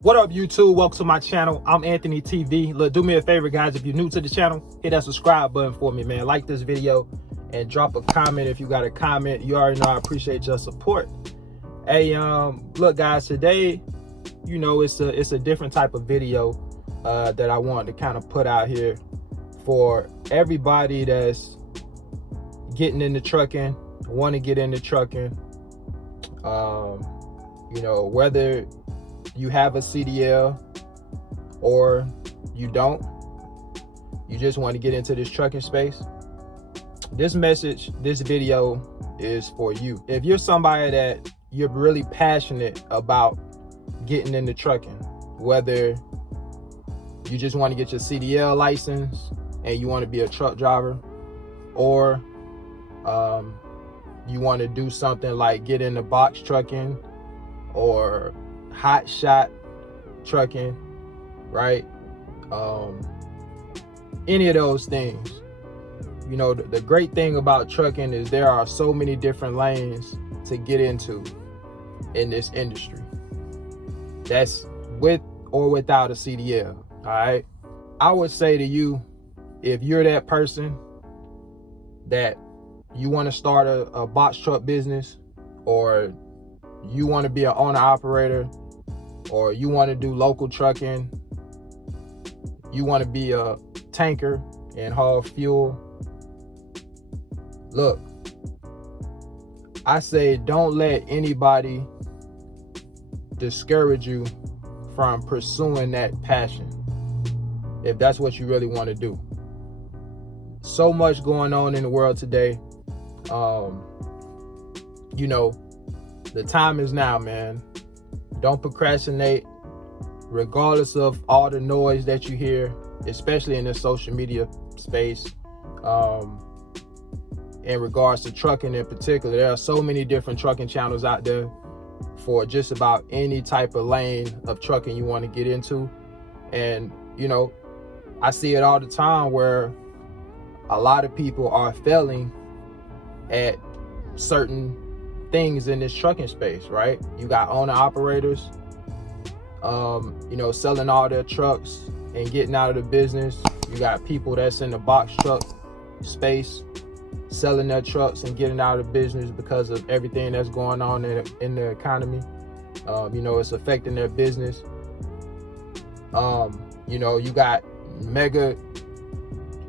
What up, YouTube? Welcome to my channel. I'm Anthony TV. Look, do me a favor, guys. If you're new to the channel, hit that subscribe button for me, man. Like this video and drop a comment if you got a comment. You already know I appreciate your support. Hey, look, guys. Today, you know, it's a different type of video that I want to kind of put out here for everybody that's getting into trucking, want to get into trucking. You know, whether you have a CDL or you don't, you just want to get into this trucking space. This video is for you. If you're somebody that you're really passionate about getting into trucking, whether you just want to get your CDL license and you want to be a truck driver, or you want to do something like get into box trucking or hot shot trucking, right? Any of those things. You know, the great thing about trucking is there are so many different lanes to get into in this industry. That's with or without a CDL, all right? I would say to you, if you're that person that you want to start a box truck business, or you want to be an owner operator, or you want to do local trucking, you want to be a tanker and haul fuel, look, I say don't let anybody discourage you from pursuing that passion, if that's what you really want to do. So much going on in the world today. You know, the time is now, man. Don't procrastinate, regardless of all the noise that you hear, especially in the social media space. In regards to trucking in particular, there are so many different trucking channels out there for just about any type of lane of trucking you want to get into. And, you know, I see it all the time where a lot of people are failing at certain things in this trucking space, right? You got owner operators, you know, selling all their trucks and getting out of the business. You got people that's in the box truck space selling their trucks and getting out of the business because of everything that's going on in the economy. You know, it's affecting their business. You know, you got mega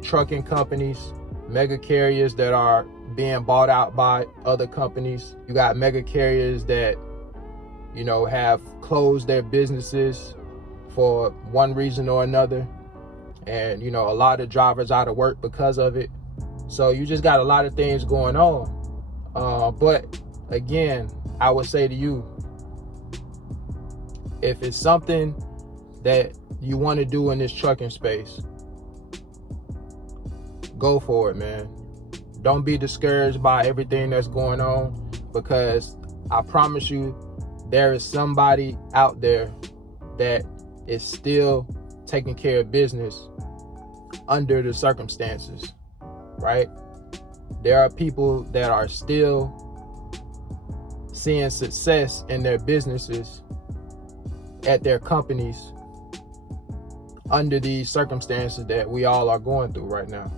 trucking companies, mega carriers that are being bought out by other companies. You got mega carriers that, you know, have closed their businesses for one reason or another. And, you know, a lot of drivers out of work because of it. So you just got a lot of things going on. But again, I would say to you, if it's something that you want to do in this trucking space, go for it, man. Don't be discouraged by everything that's going on, because I promise you, there is somebody out there that is still taking care of business under the circumstances, right? There are people that are still seeing success in their businesses, at their companies, under these circumstances that we all are going through right now.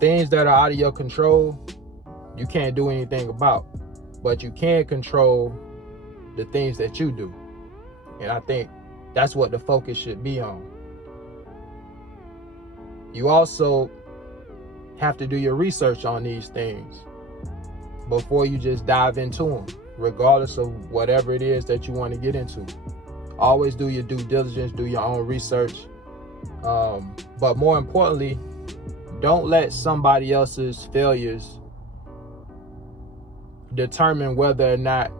Things that are out of your control, you can't do anything about, but you can control the things that you do. And I think that's what the focus should be on. You also have to do your research on these things before you just dive into them, regardless of whatever it is that you want to get into. Always do your due diligence, do your own research. But more importantly, don't let somebody else's failures determine whether or not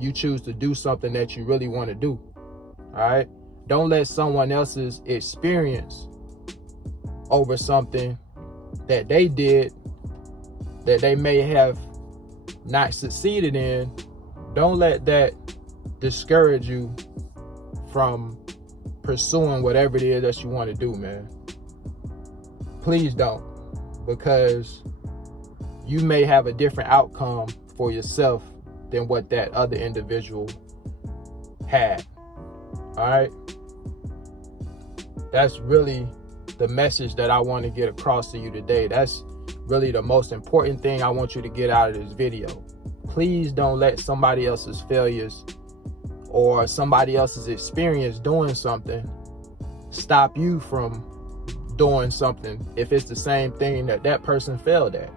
you choose to do something that you really want to do. All right? Don't let someone else's experience over something that they did that they may have not succeeded in. Don't let that discourage you from pursuing whatever it is that you want to do, man. Please don't, because you may have a different outcome for yourself than what that other individual had. All right. That's really the message that I want to get across to you today. That's really the most important thing I want you to get out of this video. Please don't let somebody else's failures or somebody else's experience doing something stop you from doing something if it's the same thing that that person failed at,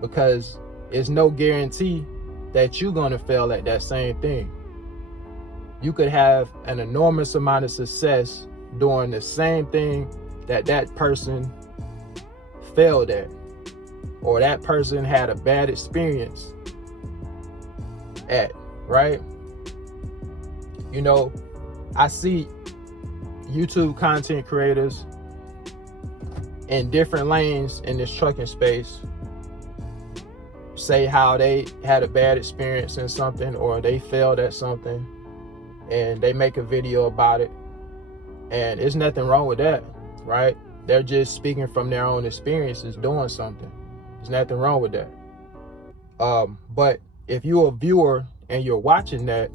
because it's no guarantee that you're going to fail at that same thing. You could have an enormous amount of success doing the same thing that that person failed at, or that person had a bad experience at, right? You know, I see YouTube content creators in different lanes in this trucking space say how they had a bad experience in something, or they failed at something, and they make a video about it. And there's nothing wrong with that, right? They're just speaking from their own experiences doing something. There's nothing wrong with that. But if you're a viewer and you're watching that,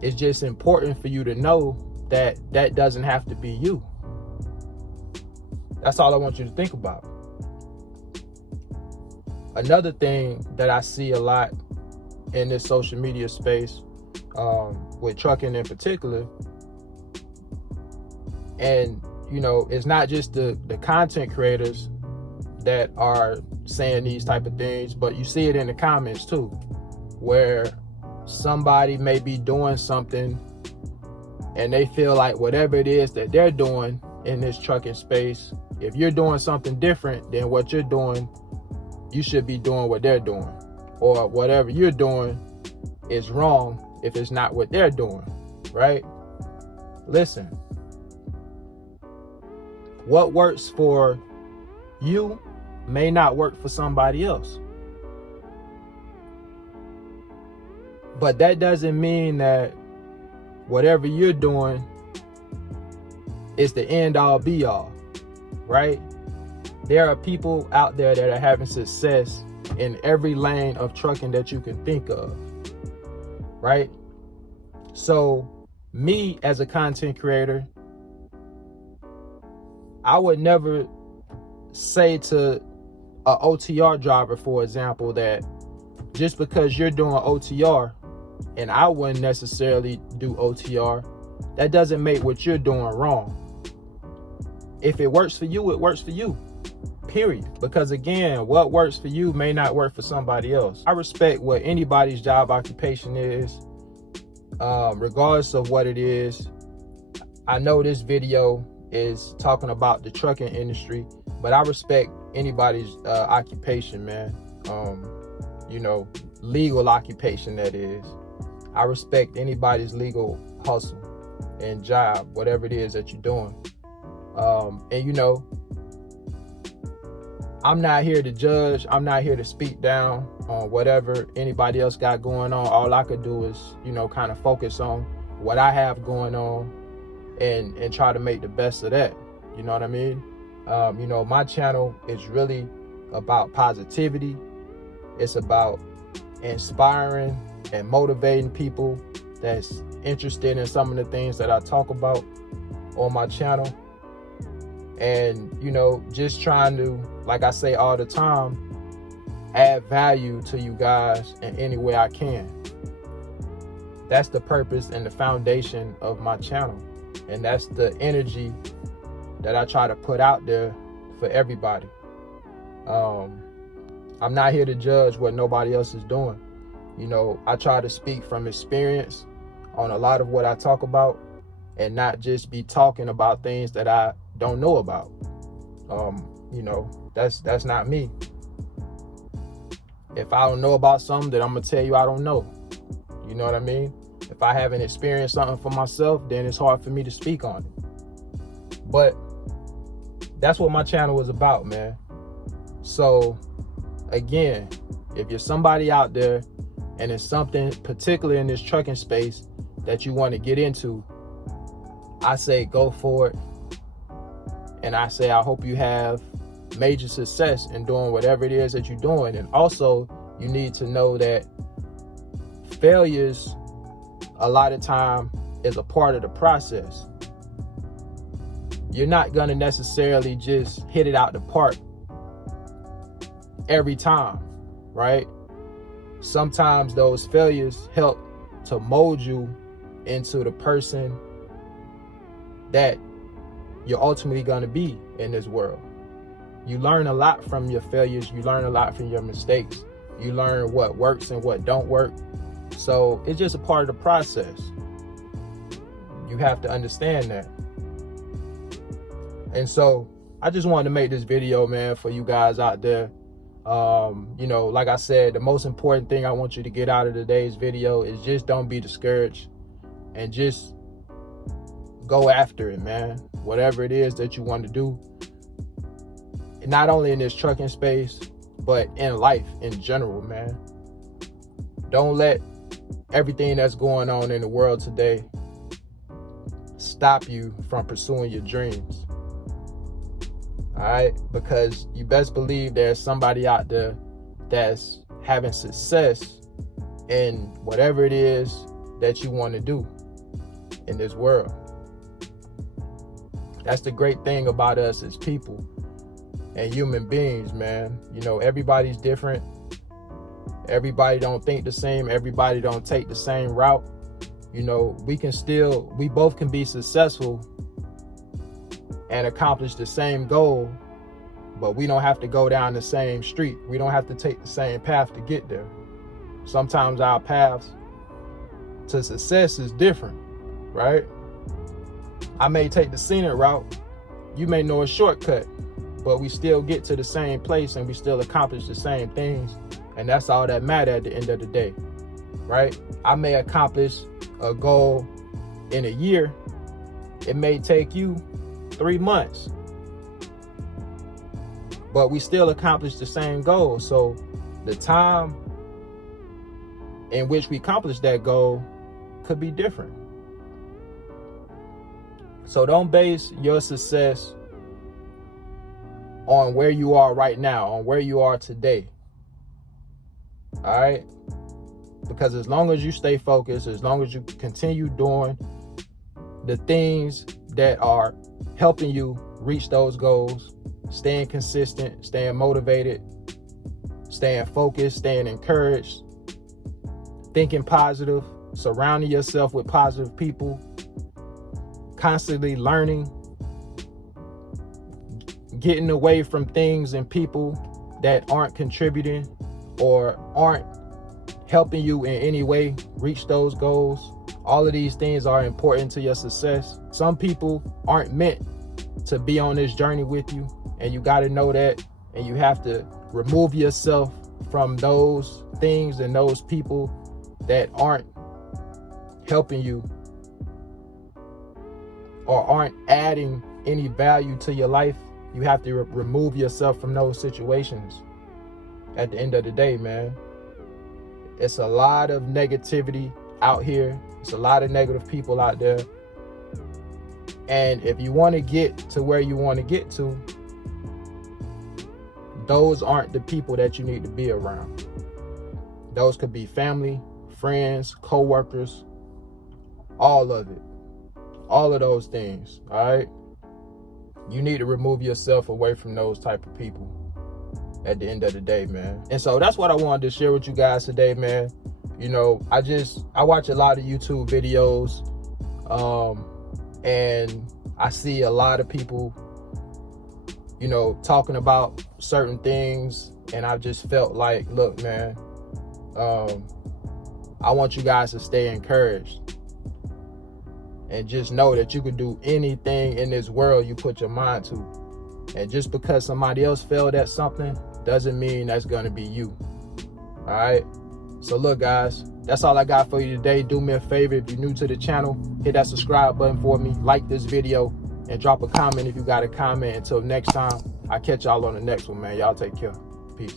it's just important for you to know that that doesn't have to be you. That's all I want you to think about. Another thing that I see a lot in this social media space, with trucking in particular, and you know, it's not just the content creators that are saying these type of things, but you see it in the comments too, where somebody may be doing something and they feel like whatever it is that they're doing in this trucking space, if you're doing something different than what you're doing, you should be doing what they're doing, or whatever you're doing is wrong if it's not what they're doing, right? Listen, what works for you may not work for somebody else. But that doesn't mean that whatever you're doing is the end all be all, right? There are people out there that are having success in every lane of trucking that you can think of, right? So me as a content creator, I would never say to a OTR driver, for example, that just because you're doing OTR and I wouldn't necessarily do OTR, that doesn't make what you're doing wrong. If it works for you, it works for you, period. Because again, what works for you may not work for somebody else. I respect what anybody's job occupation is, regardless of what it is. I know this video is talking about the trucking industry, but I respect anybody's occupation, man. You know, legal occupation, that is. I respect anybody's legal hustle and job, whatever it is that you're doing. And you know, I'm not here to judge. I'm not here to speak down on whatever anybody else got going on. All I could do is, you know, kind of focus on what I have going on and try to make the best of that. You know what I mean? You know, my channel is really about positivity. It's about inspiring and motivating people that's interested in some of the things that I talk about on my channel. And, you know, just trying to, like I say all the time, add value to you guys in any way I can. That's the purpose and the foundation of my channel. And that's the energy that I try to put out there for everybody. I'm not here to judge what nobody else is doing. You know, I try to speak from experience on a lot of what I talk about, and not just be talking about things that I don't know about. You know, that's not me. If I don't know about something, then I'm gonna tell you I don't know. You know what I mean? If I haven't experienced something for myself, then it's hard for me to speak on it. But that's what my channel is about, man. So again, if you're somebody out there and it's something particular in this trucking space that you want to get into, I say go for it. And I say I hope you have major success in doing whatever it is that you're doing. And also, you need to know that failures a lot of time is a part of the process. You're not going to necessarily just hit it out the park every time, right? Sometimes those failures help to mold you into the person that you're ultimately going to be in this world. You learn a lot from your failures. You learn a lot from your mistakes. You learn what works and what don't work. So it's just a part of the process. You have to understand that. And so I just wanted to make this video, man, for you guys out there. You know, like I said, the most important thing I want you to get out of today's video is just don't be discouraged and just go after it, man. Whatever it is that you want to do, not only in this trucking space, but in life in general, man. Don't let everything that's going on in the world today stop you from pursuing your dreams. All right, because you best believe there's somebody out there that's having success in whatever it is that you want to do in this world. That's the great thing about us as people and human beings, man. You know, everybody's different. Everybody don't think the same. Everybody don't take the same route. You know, we both can be successful and accomplish the same goal, but we don't have to go down the same street. We don't have to take the same path to get there. Sometimes our paths to success is different, right? I may take the scenic route. You may know a shortcut, but we still get to the same place and we still accomplish the same things. And that's all that matters at the end of the day, right? I may accomplish a goal in a year. It may take you 3 months, but we still accomplish the same goal. So the time in which we accomplish that goal could be different. So don't base your success on where you are right now, on where you are today. All right? Because as long as you stay focused, as long as you continue doing the things that are helping you reach those goals, staying consistent, staying motivated, staying focused, staying encouraged, thinking positive, surrounding yourself with positive people, constantly learning, getting away from things and people that aren't contributing or aren't helping you in any way reach those goals. All of these things are important to your success. Some people aren't meant to be on this journey with you, and you got to know that, and you have to remove yourself from those things and those people that aren't helping you or aren't adding any value to your life. You have to remove yourself from those situations at the end of the day, man. It's a lot of negativity out here. It's a lot of negative people out there. And if you want to get to where you want to get to, those aren't the people that you need to be around. Those could be family, friends, co-workers, all of it. All of those things, all right? You need to remove yourself away from those type of people at the end of the day, man. And so that's what I wanted to share with you guys today, man. You know, I watch a lot of YouTube videos, and I see a lot of people, you know, talking about certain things, and I just felt like, look, man, I want you guys to stay encouraged. And just know that you can do anything in this world you put your mind to. And just because somebody else failed at something doesn't mean that's going to be you. All right? So look, guys, that's all I got for you today. Do me a favor, if you're new to the channel, hit that subscribe button for me, like this video, and drop a comment if you got a comment. Until next time, I'll catch y'all on the next one, man. Y'all take care. Peace.